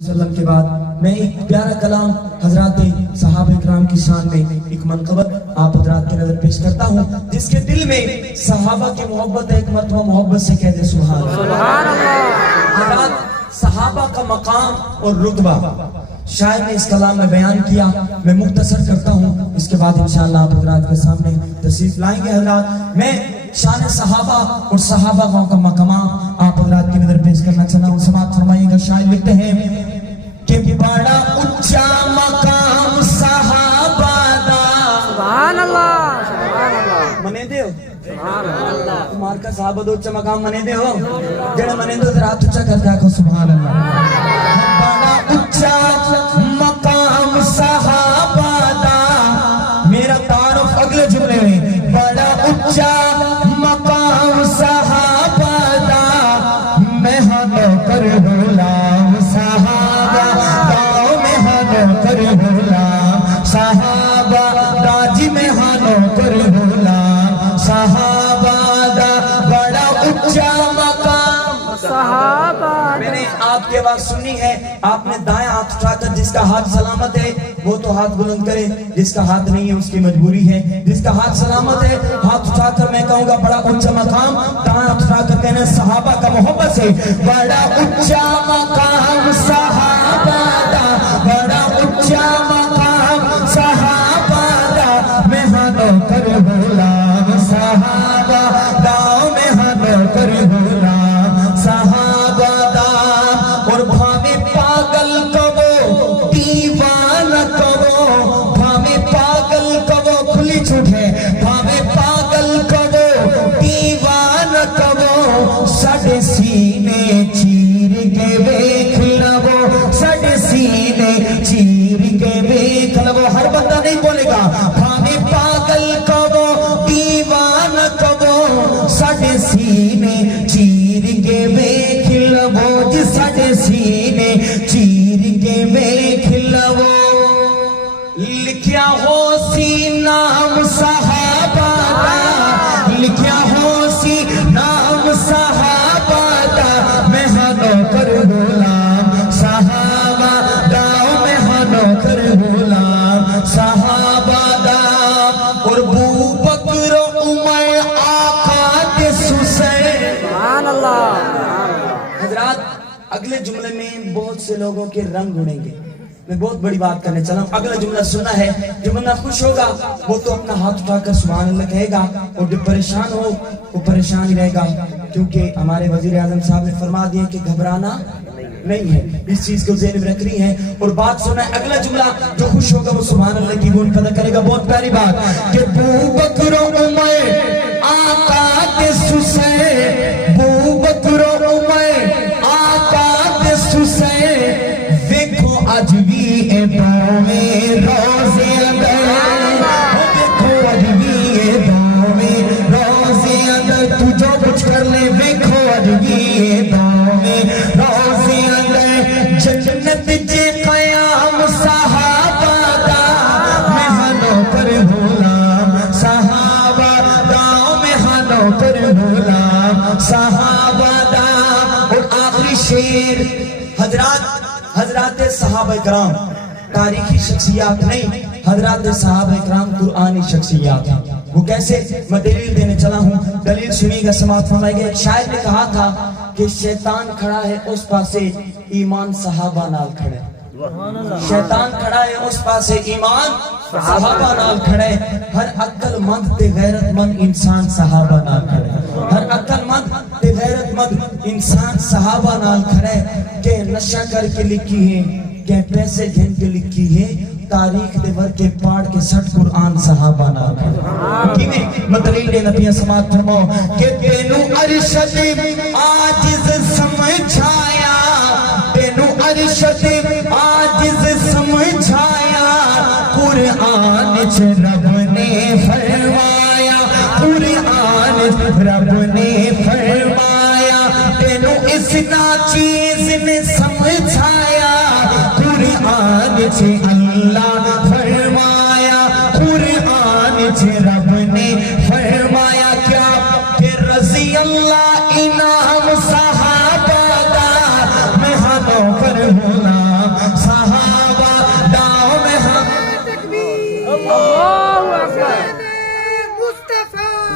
وسلم کے بعد میں ایک پیارا کلام حضرات صحابہ کرام کی شان میں ایک منقبت آپ حضرات کے نظر پیش کرتا ہوں، جس کے دل میں صحابہ کی محبت ہے، ایک مرتبہ محبت سے کہہ دے سبحان اللہ۔ حضرات صحابہ کا مقام اور رتبہ شاید نے اس کلام میں بیان کیا، میں مختصر کرتا ہوں، اس کے بعد انشاءاللہ آپ حضرات کے سامنے تشریف لائیں گے۔ حضرات میں شان صحابہ اور صحابہ کا مقام آپ حضرات کی نظر پیش کرنا چاہتا ہوں، سماعت فرمائیے گا۔ شاعر لکھتے ہیں کہ بڑا اونچا مقام صحابہ دا، سبحان اللہ سبحان اللہ منے دے ہو سبحان اللہ تمہار کا صحابہ دا اونچا مقام منے دے ہو، جڑا منے دے ذرا اونچا کر دیا کو سبحان اللہ۔ بڑا اونچا مقام صحابہ دا، میرا تعارف اگلے جملے میں، بڑا اونچا مقام صحابہ دا، میں ہاں نوکر غلام صحابہ داؤ میں ہاں نوکر غلام صحابہ دا، جی میں ہاں نوکر غلام صحابہ دا، بڑا اونچا مقام صحابہ۔ میں نے آپ کی آواز سننی ہے، آپ نے دائیں ہاتھ اٹھا کر جس کا ہاتھ سلامت ہے وہ تو ہاتھ بلند کرے، جس کا ہاتھ نہیں ہے اس کی مجبوری ہے، جس کا ہاتھ سلامت ہے ہاتھ اٹھا کر میں کہوں گا بڑا اونچا مقام، دائیں ہاتھ اٹھا کر کہنا صحابہ کا محبت سے، بڑا اونچا مقام صحابہ دا، بڑا اونچا مقام صحابہ دا، میں ہاں نوکر غلام صحابہ داؤ میں ہاں نوکر غلام صحابہ دا، اور بھاوے پاگل کبو دیوان کبو، بھاوے پاگل کبو کھلی چھوٹ ہے، بھاوے پاگل کبو دیوان کبو، ساڑے سینے چیر کے بیکھ لبو، ساڑے سینے چیر کے بیکھ لبو، ہر بندہ نہیں بولے گا، بھاوے پاگل کبو دیوان کبو، ساڑے سینے چیر کے بیکھ لبو، جی ساڑے سینے چیر کے بیکھ لبو، لکھیا ہو سی نام صحابہ دا، لکھیا ہو سی نام صحابہ دا، میں ہاں نوکر غلام صحابہ داؤ میں ہاں نوکر غلام صحابہ دا، اور بو بکر عمر آقا دے سسین۔ سبحان اللہ۔ حضرات اگلے جملے میں بہت سے لوگوں کے رنگ اڑیں گے، میں بہت بڑی بات کرنے چلا ہوں، اگلا جملہ سننا ہے، جو بندہ خوش ہوگا وہ تو اپنا ہاتھ اٹھا کر سبحان اللہ کہے گا، اور جو پریشان ہو وہ پریشان ہی رہے گا، کیونکہ ہمارے وزیر اعظم صاحب نے فرما دیا کہ گھبرانا نہیں ہے، اس چیز کو ذہن میں رکھنی ہے، اور بات سننا ہے اگلا جملہ، جو خوش ہوگا وہ سبحان اللہ کی گونج پیدا کرے گا۔ بہت پیاری بات کہ بو بکر عمر آقا دے سسین، بو بکر عمر آقا دے سسین، ویکھو اج بھی اے باؤں میں روزے اندر، ویکھو اج بھی اے باؤں میں روزے اندر، تو جو کچھ کر لے ویکھو اج بھی اے باؤں میں روزے اندر، جنت جے قیام صحابہ دا، میں ہاں نوکر غلام صحابہ داؤ میں ہاں نوکر غلام صحابہ دا، اور آخری شعر حضرات صحابہ کرام تاریخی شخصیات نہیں، حضرات صحابہ کرام قرآنی شخصیات ہیں۔ وہ کیسے؟ میں دلیل دینے چلا ہوں، دلیل سنی گا، سماعت فرمائے گا۔ ایک شاعر نے کہا تھا کہ شیطان کھڑا ہے اس پاسے ایمان صحابہ نال کھڑے، شیطان کھڑا ہے اس پاسے ایمان صحابہ نال کھڑے، ہر عقل مند تے غیرت مند انسان صحابہ نال کھڑے، ہر عقل مند تے غیرت مند انسان صحابہ نال کھڑے، کہ نشہ کر کے لکھی ہے، کہ پیسے گھن کے لکھی ہے، تاریخ دے ور کے پاڑ کے سٹ قرآن صحابہ نال کھڑے۔ کیویں مدلیل دے نبیاں سماعت فرماؤ کہ تینوں ارشد عاجز سمجھایا، تینوں ارشد عاجز سمجھایا، قرآن چ رب نے فرمایا، قرآن رب نے فرمایا، تینوں اس نا چیز نے سمجھایا، قرآن چ اللہ فرمایا، قرآن چ رب نے فرمایا، کیا کہ رضی اللہ انعام صحابہ دا، میں ہاں نوکر غلام